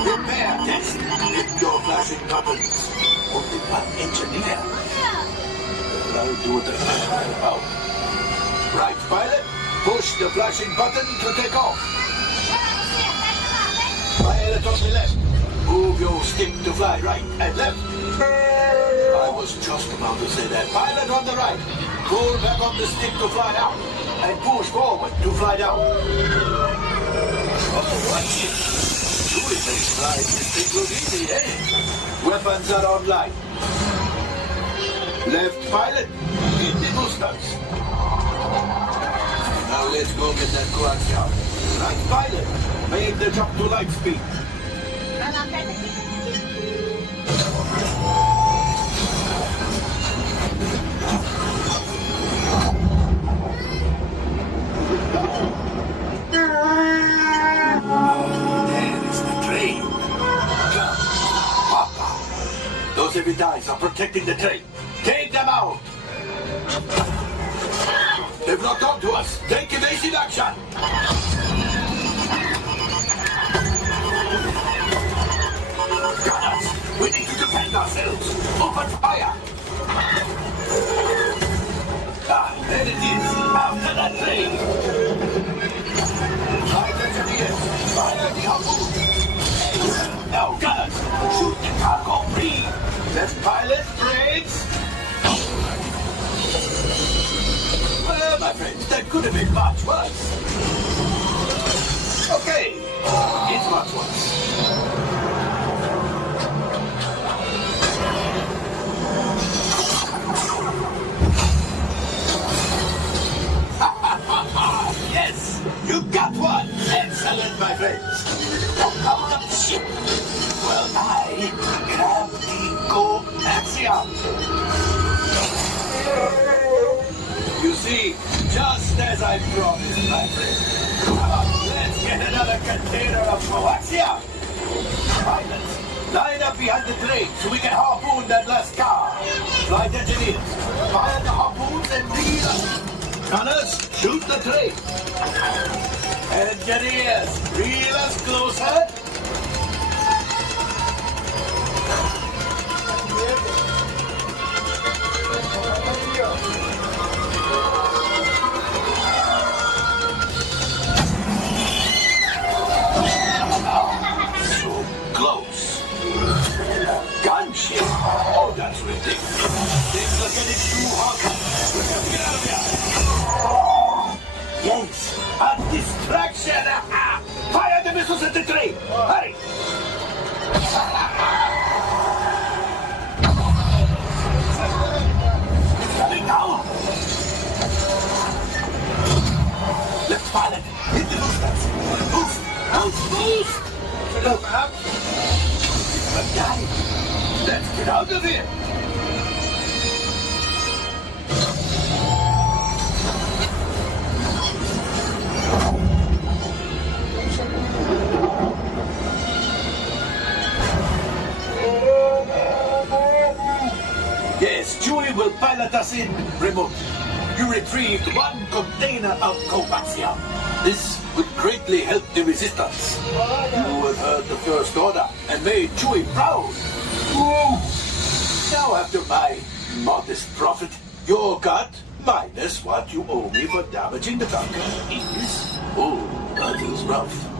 Repair test. Hit your flashing buttons. Only one engineer. Well, I'll do it about. Right, pilot. Push the flashing button to take off. Pilot on the left. Move your stick to fly right and left. I was just about to say that. Pilot on the right. Pull back on the stick to fly out. And push forward to fly down. Oh, watch it. Chewie makes flying this thing look easy, eh? Weapons are online. Left pilot, hit the boosters. Now let's go get that coaxium. Right pilot, make the jump to light speed. Those heavy dies are protecting the train. Take them out! They've locked onto us. Take evasive action! Gunners! We need to defend ourselves! Open fire! Ah, there it is! After that train! Flight engineers! Fire the harpoon! Now, gunners! Shoot the cargo free! Left pilot, brakes! Well, my friends, that could have been much worse. Okay, it's much worse. Yes, you got one! Excellent, my friends. Out of the ship. Well, I grabbed the coaxium. You see, just as I promised, my friend. Come on, let's get another container of coaxium. Pilots, line up behind the train so we can harpoon that last car. Flight engineers, fire the harpoons and reel us. Gunners, shoot the train. Engineers, reel us closer. So close. Gunship. Oh, that's ridiculous. Things are getting too hot. We have to get out of here. Yes, a distraction. Fire the missiles at the train. Hurry. Coming down. Left pilot, hit the boosters. Boost, boost, boost. Look up. But guy, let's get out of here. Yes, Chewie will pilot us in remote. You retrieved one container of coaxium. This would greatly help the resistance. You have heard the First Order and made Chewie proud. Ooh. Now, after my modest profit, your cut minus what you owe me for damaging the bunker is... Oh, that is rough.